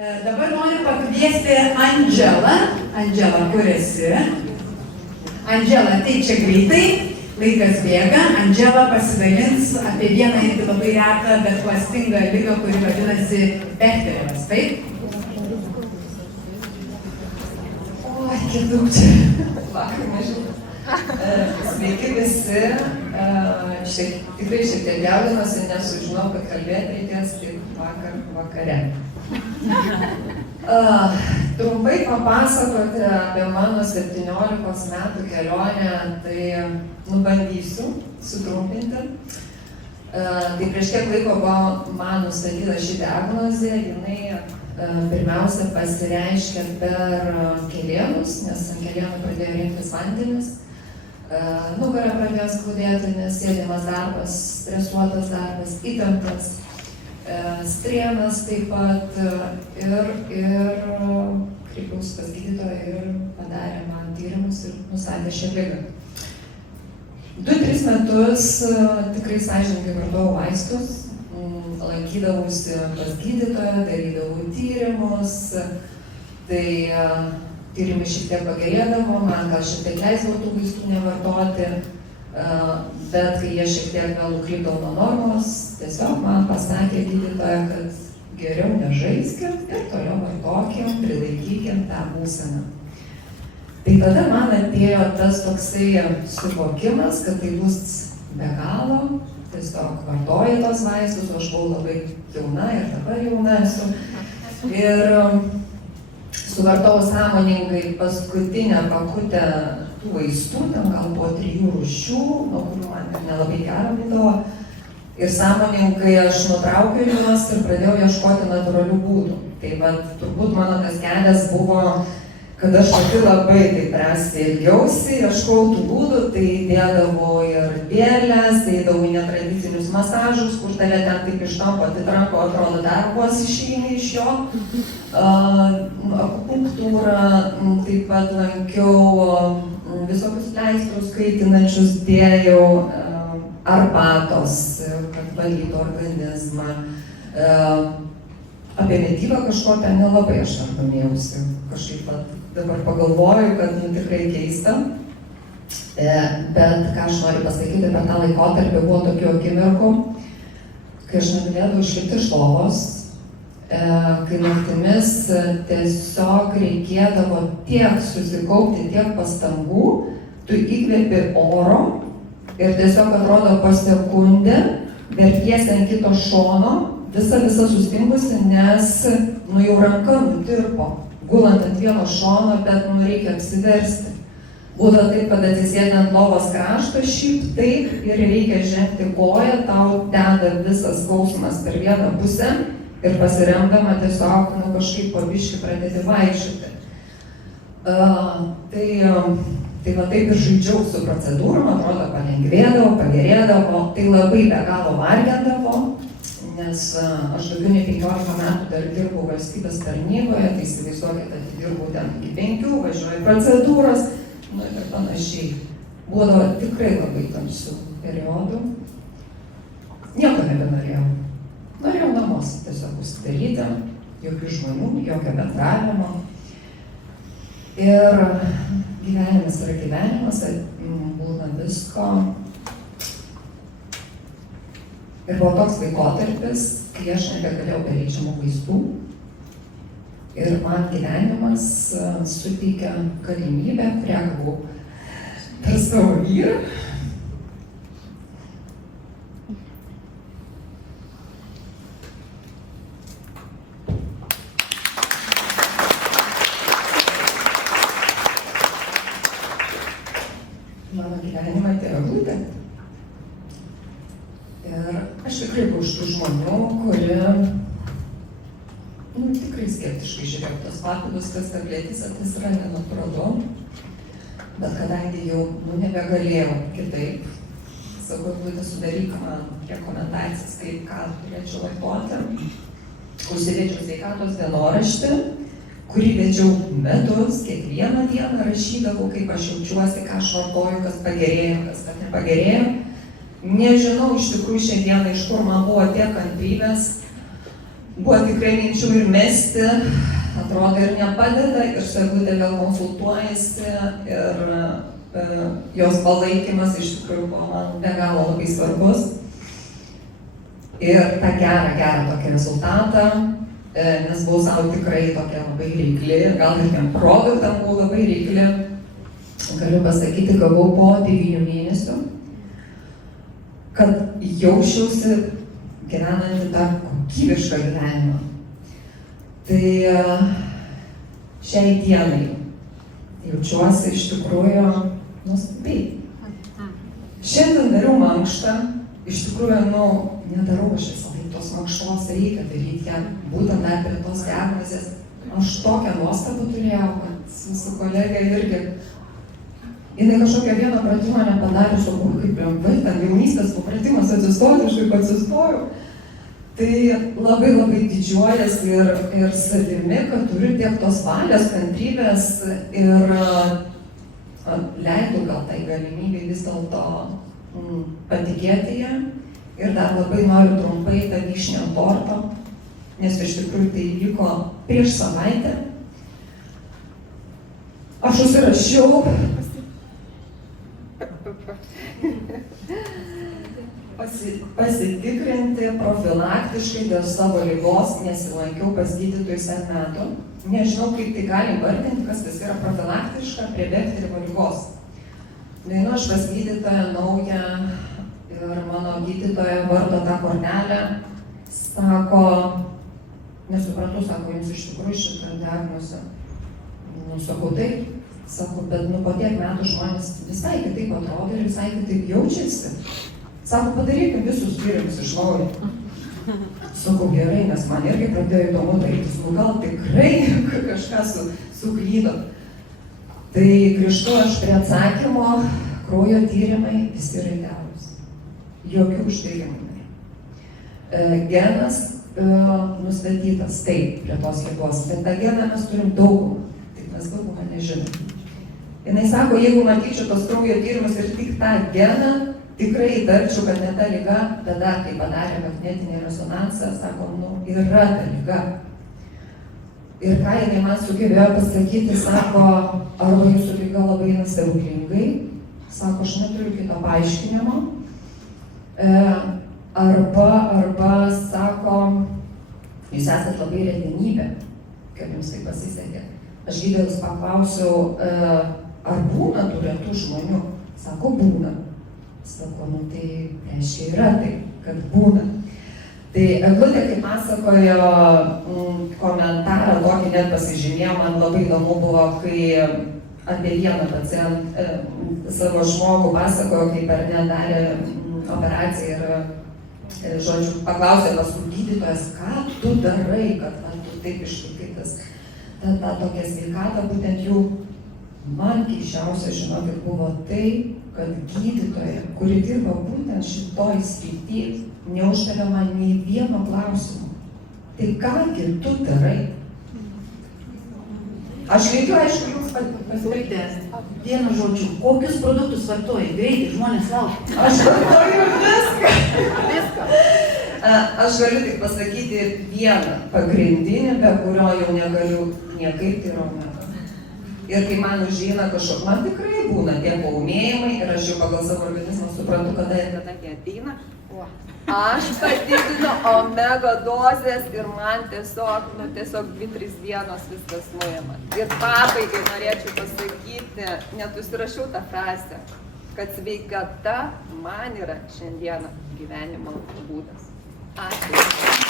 Dabar noriu pakviesti Andželą. Andžela, kur esi? Andžela, tai čia greitai, laikas bėga. Andžela pasidalins apie vieną irgi labai retą, bet klastingą ligą, kuri vadinasi Bechterelas, taip? Oi, kiek daug čia. Vakar nežinau. Sveiki visi. Tikrai šiek tiek jaudinuosi, nes sužinau, kad kalbėti reikės tik vakare. Trumpai papasakoti apie mano 17 metų kelionę, tai bandysiu sutrumpinti. Tai prieš kiek laiko buvo man nustatyta ši diagnozė, jinai pirmiausia pasireiškia per kelėnus, nes ant kelėnų pradėjo rinktis vandenis. Nugarą pradėjo skaudėti, nes sėdimas darbas, stresuotas darbas, įtemptas, strėnas taip pat ir kreipiausi pas gydytoją ir padarė man tyrimus ir nustatė šią ligą. 2-3 metus tikrai sąžiningai vartojau vaistus, lankydavausi pas gydytoją, darydavau tyrimus, tai tyrimai šiek tiek pagerėdavo, man gal šiek tiek leisdavo tų vaistų nevartoti, bet kai jie šiek tiek vėl nukrypdavo nuo normos, tiesiog man pasakė gydytoja, kad geriau nežaiskim ir toliau vartokim, prilaikykim tą būseną. Tai tada man atėjo tas toksai suvokimas, kad tai bus be galo, tiesiog vartoju tos vaistus, o aš buvau labai jauna ir dabar jauna esu. Ir suvartojau sąmoningai paskutinę pakutę tų vaistų, ten gal buvo 3 rūšių, nuo kurių man nelabai gera būdavo. Ir sąmoningai aš nutraukiau juos ir pradėjau ieškoti natūralių būdų. Tai turbūt mano tas kelias buvo, kad aš pati labai taip drąsiai ilgiausi, ieškau tų būdų, tai dėdavau ir dėlės, eidavau į netradicinius masažus, kur tave ten taip ištampoti ranko, atrodo dar vos išeini iš jo. Akupunktūrą taip pat lankiau, visokius pleistrus kaitinančius dėjau, arbatos, kad valytų organizmą. Apie mitybą kažkokią nelabai aš tam domėjausi. Kažkaip dabar pagalvoju, kad tikrai keista. Bet ką aš noriu pasakyti, per tą laikotarpį buvo tokių akimirkų, kai aš negalėdavau išlipti iš lovos, kai naktimis tiesiog reikėdavo tiek susikaupti, tiek pastangų, tu įkvėpi oro ir tiesiog atrodo po sekundę vertiesi ant kito šono, visa sustingusi, nes jau ranka nutirpo, gulant ant vieno šono, bet reikia apsiversti. Būdavo taip, kad atsisėdi ant lovos krašto, šiaip taip ir reikia žengti koją, tau deda visas skausmas per vieną pusę ir pasiremdama tiesiog kažkaip po biškį pradėti vaikščioti. Tai va taip ir žaidžiau su procedūrom, atrodo palengvėdavo, pagerėdavo, tai labai be galo vargindavo, nes aš daugiau nei 15 metų dar dirbau valstybės tarnyboje, tai įsivaizduokit, atidirbau ten iki 5, važiuoju procedūros, ir panašiai. Būdavo tikrai labai tamsių periodų. Nieko nebenorėjau. Norėjau namuose tiesiog užsidaryti, jokių žmonių, jokio bendravimo. Ir gyvenimas yra gyvenimas, būna visko. Ir buvo toks laikotarpis, kai aš nebegalėjau be reikiamų vaistų. Ir man gyvenimas suteikia galimybę, kurią gavau per savo vyrą. Mano gyvenimą atėjo Eglutė. Ir aš tikrai buvau iš tų žmonių, kurie tikrai skeptiškai žiūrėjau tos papildus, kas tabletėse, tas yra nenatūralu. Bet kadangi jau nebegalėjau kitaip, sakau, Eglutė, sudaryk man rekomendacijas, kaip ką turėčiau vartoti. Užsivedžiau sveikatos dienoraštį, kurį vedžiau metus, kiekvieną dieną rašydavau, kaip aš jaučiuosi, ką aš vartoju, kas pagerėjo, kas nepagerėjo. Nežinau iš tikrųjų šiandieną, iš kur man buvo tiek kantrybės, Buvo tikrai minčių ir mesti, atrodo ir nepadeda, ir Sagutė vėl konsultuojasi, ir jos palaikymas iš tikrųjų buvo man be galo labai svarbus. Ir tą gerą tokį rezultatą, nes buvau savo tikrai tokia labai reikli, gal ir tiem produktam buvau labai reikli. Galiu pasakyti, gavau po 9 mėnesių, kad jausčiausi gyvenantį tą kokybišką gyvenimą. Tai šiai dienai jaučiuosi iš tikrųjų nuostabiai. Šiandien dariau mankštą, iš tikrųjų, nedarau aš visą laiką tos mankštos, reikia daryti ją, būtent dar prie tos diagnozės. Aš tokią nuostabą turėjau, kad su kolega irgi, jinai kažkokią vieną pratimą nepadarius, o kaip lengvai, ten jaunystės papratimas atsistoti, aš kaip atsistojau. Tai labai didžiuojasi ir savimi, kad turiu tiek tos valios, kantrybės ir leidau gal tai galimybei vis dėlto patikėti ją. Ir dar labai noriu trumpai tą vyšnį ant torto, nes iš tikrųjų tai įvyko prieš savaitę. Aš užsirašiau pasitikrinti profilaktiškai dėl savo ligos, nesilankiau pas gydytojus metų. Nežinau, kaip tai galim vardinti, kas tas yra profilaktiška prie Bechterevo ligos. Nueinu aš pas gydytoją naują ir mano gydytoja vardo tą kortelę, sako, nesuprantu, sako, jums iš tikrųjų šitą diagnozę. Sakau, taip, sako, bet po tiek metų žmonės visai kitaip atrodo ir visai kitaip jaučiasi. Sako, padarykim visus tyrimus iš naujo. Sakau, gerai, nes man irgi pradėjo įdomu darytis, gal tikrai kažką suklydo. Tai grįžtu aš prie atsakymo, kraujo tyrimai visi yra idealūs. Jokių uždėjimų. Genas nustatytas taip prie tos ligos, bet tą geną mes turim daugumą, tik mes daugumą nežinom. Jinai sako, jeigu matyčiau tos kraujo tyrimus ir tik tą geną, tikrai įtarčiau, kad ne ta liga, tada, kai padarė magnetinį rezonansą, sako, yra ta liga. Ir ką jinai man sugebėjo pasakyti, sako, arba jūsų liga labai eina stebuklingai, sako, aš neturiu kito paaiškinimo, arba sako, jūs esat labai retenybė, kad jums tai pasisekė. Aš gydytojus paklausiau, ar būna tų retų žmonių? Sako, būna. Sako, tai reiškia yra taip, kad būna. Tai Eglutė, kaip pasakojo, komentarą tokį net pasižymėjo, man labai įdomu buvo, kai apie vieną pacientą, savo žmogų pasakojo, kaip ar nedarė operaciją ir, žodžiu, paklausė paskui gydytojas, ką tu darai, kad tu taip išlaikai tą tokią sveikatą, būtent jų man keisčiausia, žinokit, buvo tai, kad gydytoja, kuri dirba būtent šitoj srity, neuždavė man nei vieno klausimo. Tai kągi tu darai? Aš linkiu, aišku, jums pasakyti vienu žodžiu, kokius produktus vartoji? Greitai, žmonės laukia. Aš vartoju viską. Aš galiu tik pasakyti vieną pagrindinį, be kurio jau negaliu niekaip, tai omega. Ir kai man užeina kažkoks, man tikrai būna tie paūmėjimai ir aš jau pagal savo organizmą suprantu, kada jie ateina. Aš padidinu omega dozes ir man tiesiog 2-3 dienos viskas nuima. Ir pabaigai norėčiau pasakyti, net užsirašiau tą frazę, kad sveikata man yra šiandieną gyvenimo būdas. Ačiū.